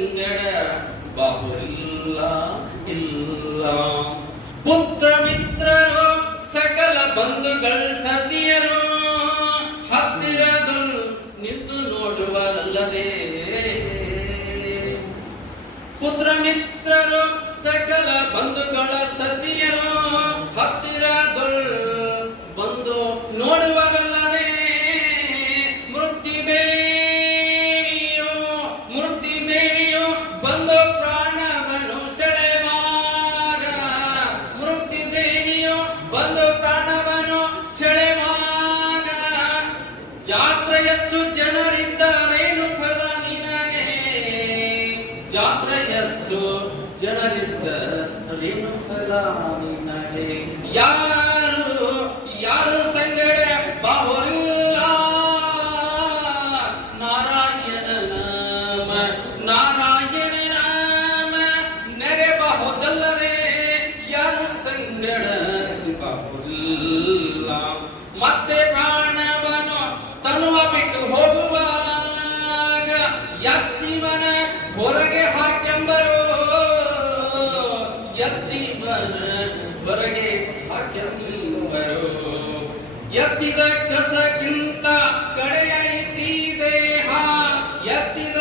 ಸಂಗಡ ಬಾಹುರಿಲ್ಲ ಇಲ್ಲ. ಪುತ್ರ ಮಿತ್ರರು ಸಕಲ ಬಂಧುಗಳ ಸತಿಯರು ಹತ್ತಿರದು ನಿಂತು ನೋಡುವರಲ್ಲದೆ. ಪುತ್ರ ಮಿತ್ರರು ಸಕಲ ಬಂಧುಗಳ ಸತಿಯರು ಹತ್ತಿರದು ಬಂದು ನೋಡುವರಲ್ಲದೆ. ಮೃತ್ಯುದೇವಿಯು ಬಂದು ಪ್ರಾಣವನ್ನು ಸೆಳೆವಾಗ. ಮೃತ್ಯುದೇವಿಯು ಬಂದು ಪ್ರಾಣವನ್ನು ಸೆಳೆವಾಗ. ಜಾತ್ರೆಯಷ್ಟು ಜನರಿದ್ದಾರೇನು ಫಲ ನಿನಗೆ. ಜಾತ್ರೆಯಷ್ಟು ಜನರಿದ್ದಾರೇನು ಫಲ ನಿನಗೆ. ಯಾರು ಸಂಗಡ ಬಾಹುರಿಲ್ಲ. ನಾರಾಯಣ ನಾಮ ನೆರೆಬಹುದಲ್ಲದೆ ಯಾರು ಸಂಗಡ ಬಾಹುರಿಲ್ಲ. ಮತ್ತೆ ಪ್ರಾಣವನು ತನುವ ಬಿಟ್ಟು ಹೋಗುವಾಗ ಯತ್ತಿವನ ಹೊರಗೆ ಹಾಕೆಂಬರು. ಯತ್ತಿವನ ಹೊರಗೆ ಹಾಕೆಂಬರು. ಎತ್ತಿದ ಕಸಕ್ಕಿಂತ ಕಡೆಯೈತಿ ದೇಹ. ಎತ್ತಿದ